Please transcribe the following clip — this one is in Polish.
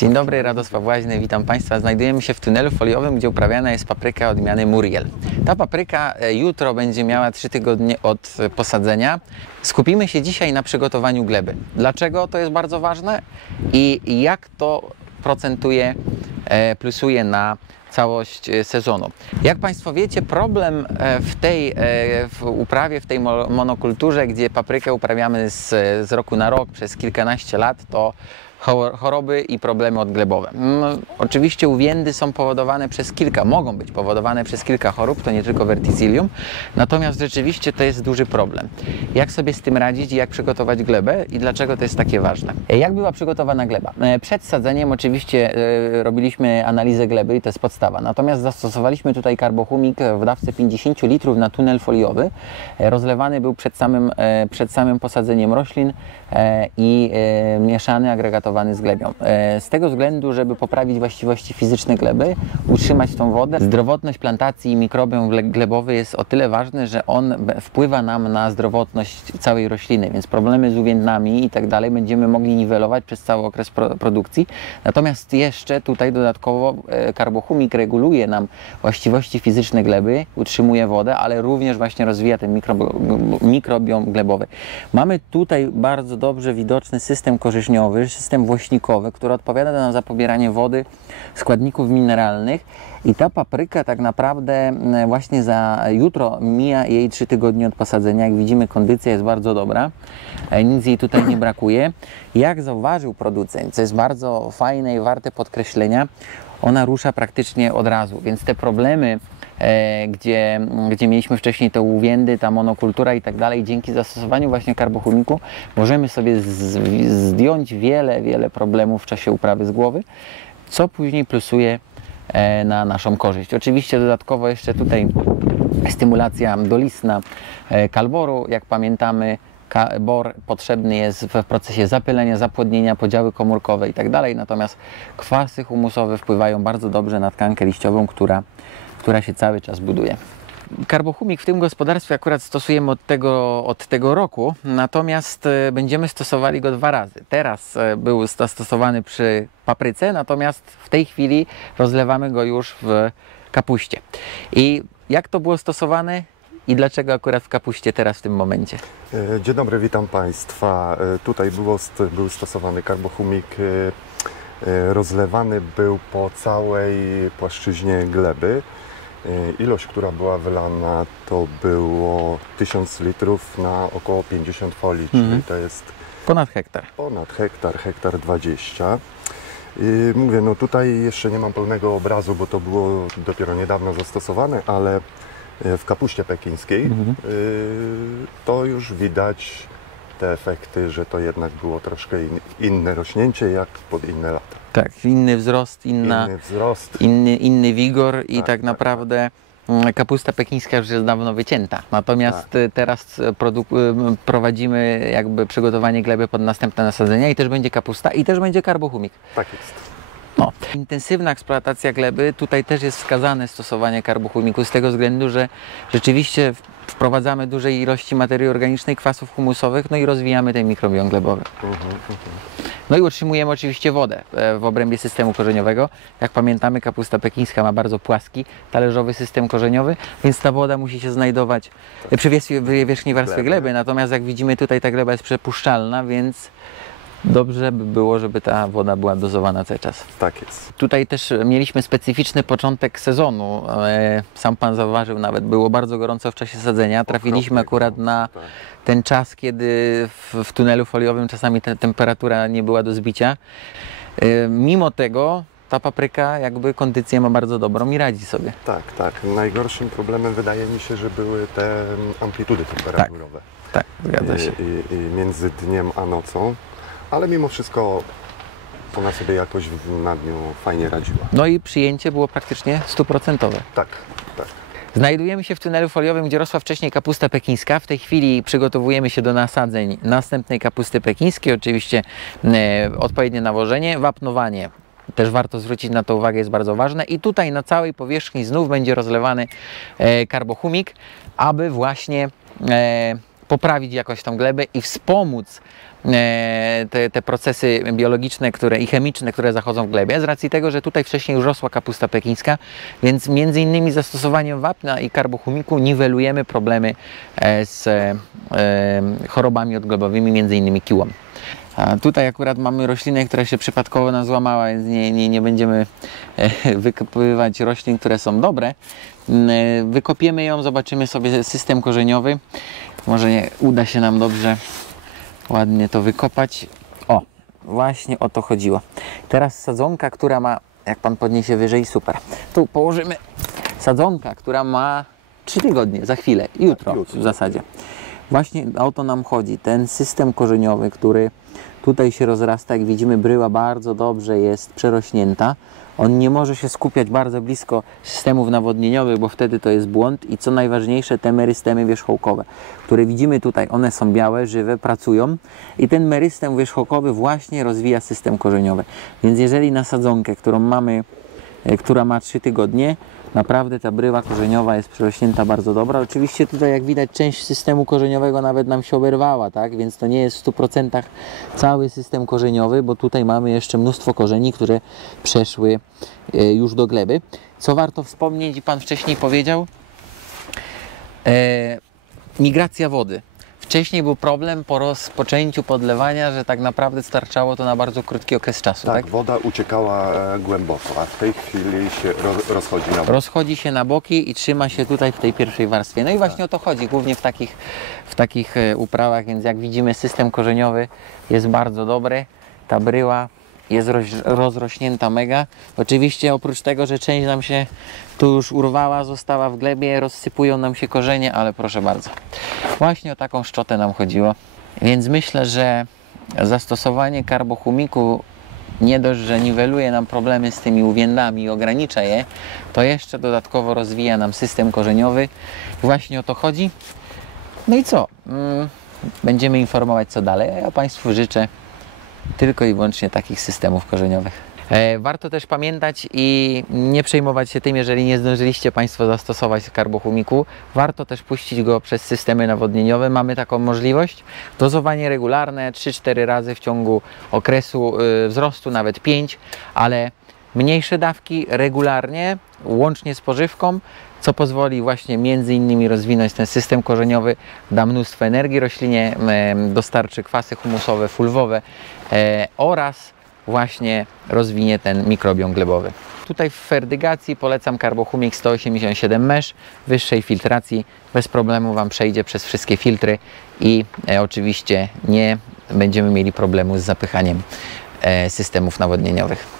Dzień dobry, Radosław Łaźny, witam Państwa. Znajdujemy się w tunelu foliowym, gdzie uprawiana jest papryka odmiany Muriel. Ta papryka jutro będzie miała 3 tygodnie od posadzenia. Skupimy się dzisiaj na przygotowaniu gleby. Dlaczego to jest bardzo ważne i jak to procentuje, plusuje na całość sezonu. Jak Państwo wiecie, problem w uprawie, w tej monokulturze, gdzie paprykę uprawiamy z roku na rok przez kilkanaście lat, to choroby i problemy odglebowe. Oczywiście uwiędy są powodowane mogą być powodowane przez kilka chorób, to nie tylko verticillium, natomiast rzeczywiście to jest duży problem. Jak sobie z tym radzić i jak przygotować glebę i dlaczego to jest takie ważne? Jak była przygotowana gleba? Przed sadzeniem oczywiście robiliśmy analizę gleby i to jest podstawa, natomiast zastosowaliśmy tutaj karbohumik w dawce 50 litrów na tunel foliowy. Rozlewany był przed samym posadzeniem roślin i mieszany, agregatowany z glebią. Z tego względu, żeby poprawić właściwości fizyczne gleby, utrzymać tą wodę, zdrowotność plantacji i mikrobiom glebowy jest o tyle ważny, że on wpływa nam na zdrowotność całej rośliny, więc problemy z uwiędnami i tak dalej będziemy mogli niwelować przez cały okres produkcji. Natomiast jeszcze tutaj dodatkowo karbohumik reguluje nam właściwości fizyczne gleby, utrzymuje wodę, ale również właśnie rozwija ten mikrobiom glebowy. Mamy tutaj bardzo dobrze widoczny system korzyśniowy, system włośnikowy, który odpowiada nam za pobieranie wody, składników mineralnych i ta papryka tak naprawdę właśnie za jutro mija jej 3 tygodnie od posadzenia. Jak widzimy, kondycja jest bardzo dobra, nic jej tutaj nie brakuje. Jak zauważył producent, co jest bardzo fajne i warte podkreślenia, ona rusza praktycznie od razu, więc te problemy, gdzie mieliśmy wcześniej te uwiędy, ta monokultura i tak dalej, dzięki zastosowaniu właśnie karbohumiku możemy sobie zdjąć wiele problemów w czasie uprawy z głowy, co później plusuje na naszą korzyść. Oczywiście dodatkowo jeszcze tutaj stymulacja dolistna kalboru, jak pamiętamy, bor potrzebny jest w procesie zapylenia, zapłodnienia, podziały komórkowe i tak dalej, natomiast kwasy humusowe wpływają bardzo dobrze na tkankę liściową, która się cały czas buduje. Karbohumik w tym gospodarstwie akurat stosujemy od tego roku, natomiast będziemy stosowali go 2 razy. Teraz był zastosowany przy papryce, natomiast w tej chwili rozlewamy go już w kapuście. I jak to było stosowane? I dlaczego akurat w kapuście teraz w tym momencie? Dzień dobry, witam Państwa. Tutaj był stosowany karbohumik, rozlewany był po całej płaszczyźnie gleby. Ilość, która była wylana, to było 1000 litrów na około 50 folii, czyli to jest ponad hektar. Ponad hektar, hektar 20. I mówię, no tutaj jeszcze nie mam pełnego obrazu, bo to było dopiero niedawno zastosowane, ale w kapuście pekińskiej to już widać te efekty, że to jednak było troszkę inne rośnięcie jak pod inne lata. Tak, inny wzrost, inny wigor i tak naprawdę kapusta pekińska już jest dawno wycięta. Natomiast teraz prowadzimy jakby przygotowanie gleby pod następne nasadzenia i też będzie kapusta i też będzie karbohumik. Tak jest. No. Intensywna eksploatacja gleby, tutaj też jest wskazane stosowanie karbohumiku z tego względu, że rzeczywiście wprowadzamy dużej ilości materii organicznej, kwasów humusowych, no i rozwijamy ten mikrobiom glebowy. No i utrzymujemy oczywiście wodę w obrębie systemu korzeniowego. Jak pamiętamy, kapusta pekińska ma bardzo płaski, talerzowy system korzeniowy, więc ta woda musi się znajdować przy wierzchniej warstwie gleby. Natomiast jak widzimy, tutaj ta gleba jest przepuszczalna, więc dobrze by było, żeby ta woda była dozowana cały czas. Tak jest. Tutaj też mieliśmy specyficzny początek sezonu. Sam Pan zauważył, nawet było bardzo gorąco w czasie sadzenia. Trafiliśmy akurat na ten czas, kiedy w tunelu foliowym czasami ta temperatura nie była do zbicia. Mimo tego ta papryka jakby kondycję ma bardzo dobrą i radzi sobie. Tak, tak. Najgorszym problemem wydaje mi się, że były te amplitudy temperaturowe. Tak, zgadza się. I między dniem a nocą. Ale mimo wszystko ona sobie jakoś na dniu fajnie radziła. No i przyjęcie było praktycznie 100%. Tak, tak. Znajdujemy się w tunelu foliowym, gdzie rosła wcześniej kapusta pekińska. W tej chwili przygotowujemy się do nasadzeń następnej kapusty pekińskiej. Oczywiście odpowiednie nawożenie, wapnowanie. Też warto zwrócić na to uwagę, jest bardzo ważne. I tutaj na całej powierzchni znów będzie rozlewany karbohumik, aby właśnie poprawić jakoś tą glebę i wspomóc te procesy biologiczne i chemiczne, które zachodzą w glebie, z racji tego, że tutaj wcześniej już rosła kapusta pekińska, więc między innymi zastosowaniem wapna i karbochumiku niwelujemy problemy z chorobami odglebowymi, między innymi kiłom. A tutaj akurat mamy roślinę, która się przypadkowo nam złamała, więc nie będziemy wykopywać roślin, które są dobre. Wykopiemy ją, zobaczymy sobie system korzeniowy. Może uda się nam dobrze, ładnie to wykopać. O, właśnie o to chodziło. Teraz sadzonka, która ma, jak Pan podniesie wyżej, super. Tu położymy sadzonka, która ma 3 tygodnie, za chwilę, jutro w zasadzie. Właśnie o to nam chodzi. Ten system korzeniowy, który tutaj się rozrasta, jak widzimy, bryła bardzo dobrze jest przerośnięta. On nie może się skupiać bardzo blisko systemów nawodnieniowych, bo wtedy to jest błąd. I co najważniejsze, te merystemy wierzchołkowe, które widzimy tutaj, one są białe, żywe, pracują i ten merystem wierzchołkowy właśnie rozwija system korzeniowy. Więc jeżeli na sadzonkę, którą mamy, która ma 3 tygodnie, naprawdę ta bryła korzeniowa jest przerośnięta bardzo dobra. Oczywiście tutaj, jak widać, część systemu korzeniowego nawet nam się oberwała, tak? Więc to nie jest w 100% cały system korzeniowy, bo tutaj mamy jeszcze mnóstwo korzeni, które przeszły już do gleby. Co warto wspomnieć, i Pan wcześniej powiedział, migracja wody. Wcześniej był problem po rozpoczęciu podlewania, że tak naprawdę starczało to na bardzo krótki okres czasu. Tak, woda uciekała głęboko, a w tej chwili się rozchodzi na boki. Rozchodzi się na boki i trzyma się tutaj w tej pierwszej warstwie. No i właśnie o to chodzi, głównie w takich uprawach, więc jak widzimy, system korzeniowy jest bardzo dobry. Ta bryła jest rozrośnięta mega. Oczywiście oprócz tego, że część nam się tu już urwała, została w glebie, rozsypują nam się korzenie, ale proszę bardzo. Właśnie o taką szczotę nam chodziło. Więc myślę, że zastosowanie karbochumiku nie dość, że niweluje nam problemy z tymi uwiędami i ogranicza je, to jeszcze dodatkowo rozwija nam system korzeniowy. Właśnie o to chodzi. No i co? Będziemy informować, co dalej. A ja Państwu życzę tylko i wyłącznie takich systemów korzeniowych. Warto też pamiętać i nie przejmować się tym, jeżeli nie zdążyliście Państwo zastosować karbochumiku. Warto też puścić go przez systemy nawodnieniowe. Mamy taką możliwość. Dozowanie regularne 3-4 razy w ciągu okresu wzrostu, nawet 5, ale mniejsze dawki regularnie, łącznie z pożywką, co pozwoli właśnie między innymi rozwinąć ten system korzeniowy, da mnóstwo energii roślinie, dostarczy kwasy humusowe, fulwowe oraz właśnie rozwinie ten mikrobiom glebowy. Tutaj w fertygacji polecam Carbochumix 187 mesh wyższej filtracji. Bez problemu Wam przejdzie przez wszystkie filtry i oczywiście nie będziemy mieli problemu z zapychaniem systemów nawodnieniowych.